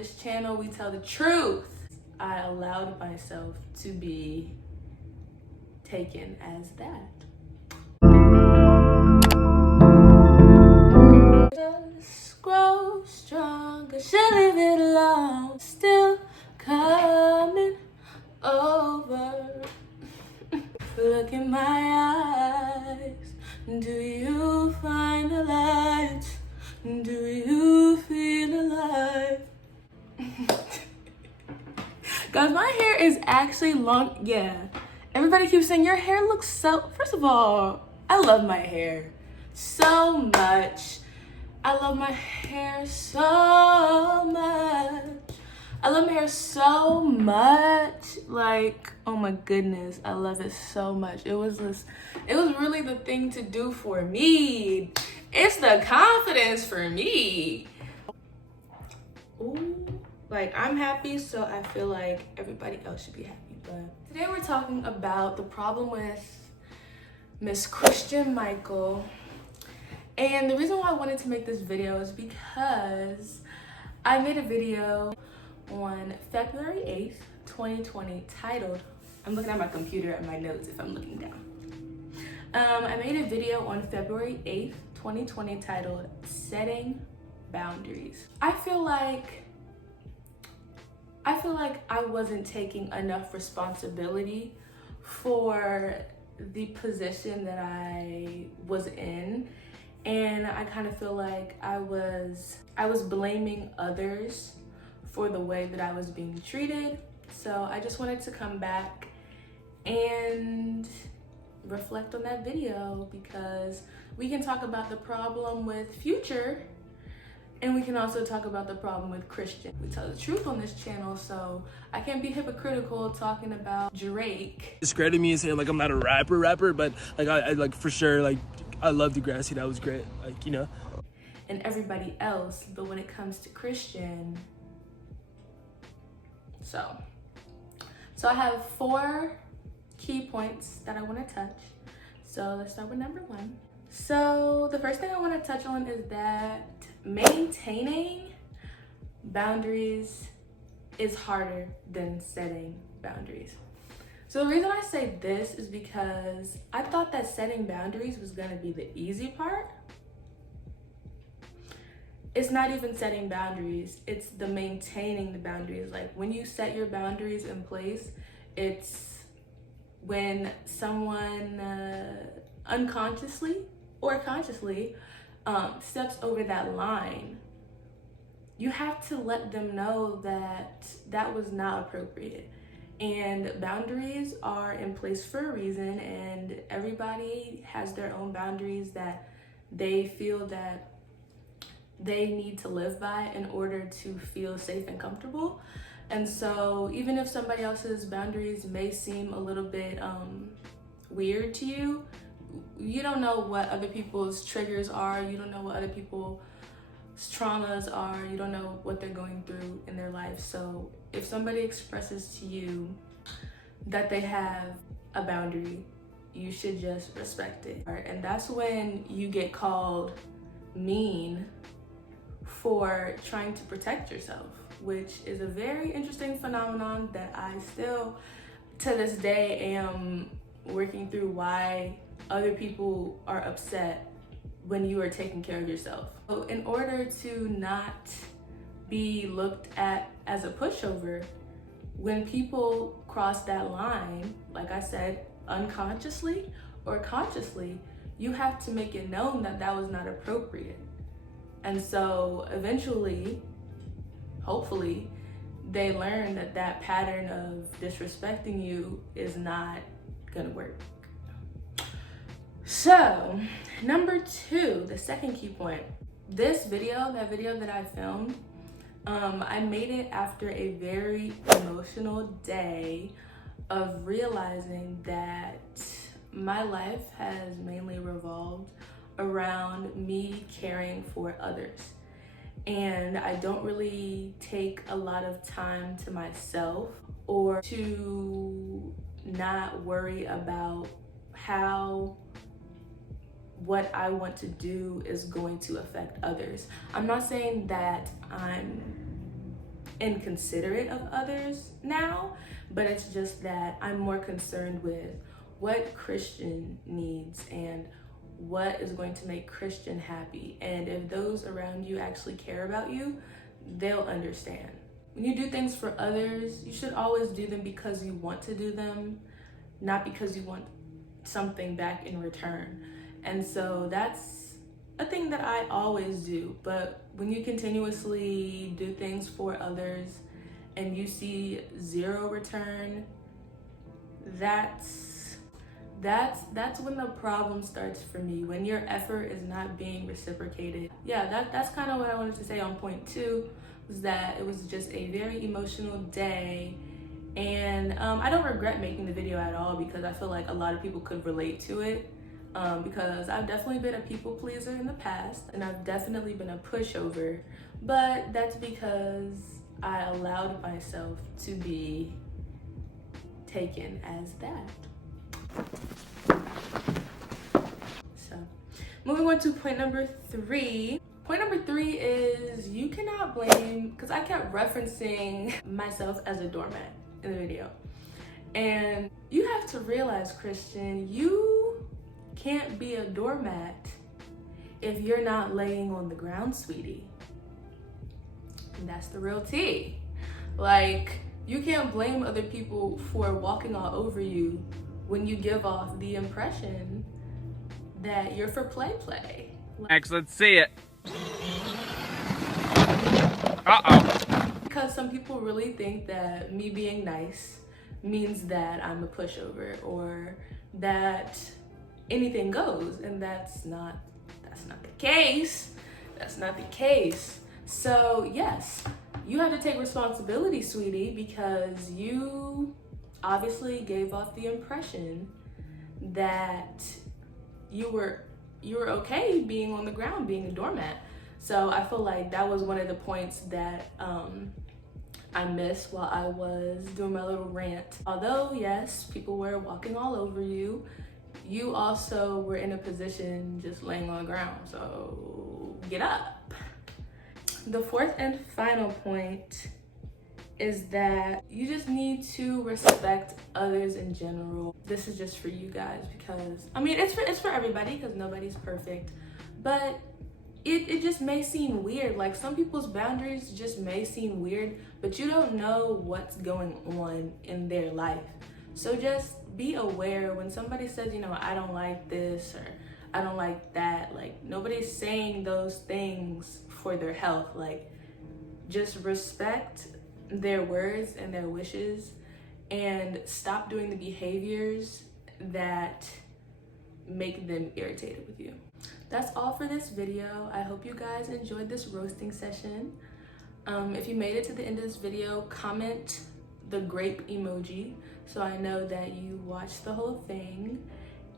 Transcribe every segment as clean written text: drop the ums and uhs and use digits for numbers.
this channel, we tell the truth. I allowed myself to be taken as that. Just grow stronger, should leave it alone. Still coming over. Look in my eyes. Do you find the light? Do you feel alive? Guys, my hair is actually long. Yeah. Everybody keeps saying your hair looks so. First of all, I love my hair so much. I love my hair so much. I love my hair so much. Like, oh my goodness, I love it so much. It was really the thing to do for me. It's the confidence for me. Ooh, like I'm happy, so I feel like everybody else should be happy. But today we're talking about the problem with Miss ChristianMychal. And the reason why I wanted to make this video is because I made a video on February 8th, 2020 titled, I'm looking at my computer at my notes if I'm looking down. I made a video on February 8th, 2020 titled Setting Boundaries. I feel like I wasn't taking enough responsibility for the position that I was in. And I kind of feel like I was blaming others for the way that I was being treated. So I just wanted to come back and reflect on that video, because we can talk about the problem with Future and we can also talk about the problem with Christian. We tell the truth on this channel, so I can't be hypocritical talking about Drake. Discrediting me and saying like I'm not a rapper, but like I like for sure, like I love Degrassi, that was great, like, you know. And everybody else, but when it comes to Christian, so I have 4 key points that I want to touch. So let's start with number 1. So the first thing I want to touch on is that maintaining boundaries is harder than setting boundaries. So the reason I say this is because I thought that setting boundaries was going to be the easy part. It's not even setting boundaries, it's the maintaining the boundaries. Like when you set your boundaries in place, it's when someone unconsciously or consciously steps over that line, you have to let them know that that was not appropriate. And boundaries are in place for a reason, and everybody has their own boundaries that they feel that they need to live by in order to feel safe and comfortable. And so even if somebody else's boundaries may seem a little bit weird to you, you don't know what other people's triggers are, you don't know what other people's traumas are, you don't know what they're going through in their life. So if somebody expresses to you that they have a boundary, you should just respect it. And that's when you get called mean for trying to protect yourself, which is a very interesting phenomenon that I still to this day am working through, why other people are upset when you are taking care of yourself. So in order to not be looked at as a pushover, when people cross that line, like I said, unconsciously or consciously, you have to make it known that that was not appropriate. And so eventually, hopefully, they learn that that pattern of disrespecting you is not gonna work. So, number 2, the second key point. This video, that video that I filmed, I made it after a very emotional day of realizing that my life has mainly revolved around me caring for others. And I don't really take a lot of time to myself, or to not worry about how what I want to do is going to affect others. I'm not saying that I'm inconsiderate of others now, but it's just that I'm more concerned with what Christian needs and what is going to make Christian happy. And if those around you actually care about you, they'll understand. When you do things for others, you should always do them because you want to do them, not because you want something back in return. And so that's a thing that I always do. But when you continuously do things for others and you see zero return, that's when the problem starts for me, when your effort is not being reciprocated. Yeah, that's kind of what I wanted to say on point 2, was that it was just a very emotional day. And I don't regret making the video at all, because I feel like a lot of people could relate to it, because I've definitely been a people pleaser in the past, and I've definitely been a pushover, but that's because I allowed myself to be taken as that. So, moving on to point number 3. Point number 3 is you cannot blame, because I kept referencing myself as a doormat in the video. And you have to realize, Christian, you can't be a doormat if you're not laying on the ground, sweetie. And that's the real tea. Like, you can't blame other people for walking all over you when you give off the impression that you're for play. Next, let's see it. Uh-oh. Because some people really think that me being nice means that I'm a pushover, or that anything goes, and that's not the case. That's not the case. So yes, you have to take responsibility, sweetie, because you obviously gave off the impression that you were okay being on the ground, being a doormat. So I feel like that was one of the points that I missed while I was doing my little rant. Although yes, people were walking all over you, you also were in a position just laying on the ground, so get up. The 4th and final point is that you just need to respect others in general. This is just for you guys, because I mean, it's for everybody, because nobody's perfect, but it just may seem weird. Like, some people's boundaries just may seem weird, but you don't know what's going on in their life. So just be aware when somebody says, you know, I don't like this or I don't like that. Like, nobody's saying those things for their health. Like, just respect their words and their wishes, and stop doing the behaviors that make them irritated with you. That's all for this video. I hope you guys enjoyed this roasting session. If you made it to the end of this video, comment the grape emoji so I know that you watched the whole thing,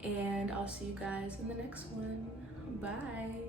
and I'll see you guys in the next one. Bye.